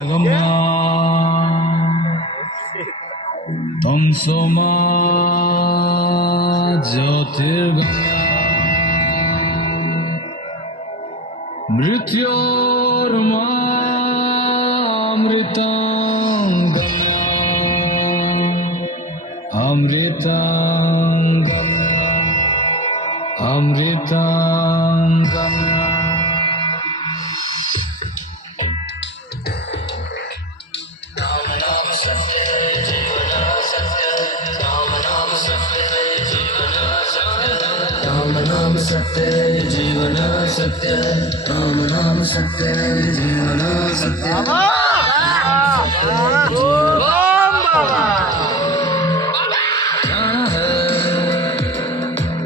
गम्या तमसोमा ज्योतिर्गम्या मृत्योर्मामृतं गम्या अमृतं गम्या अमृतं गम्या राम नाम सत्य जीवन सत्य राम नाम सत्य जीवन सत्य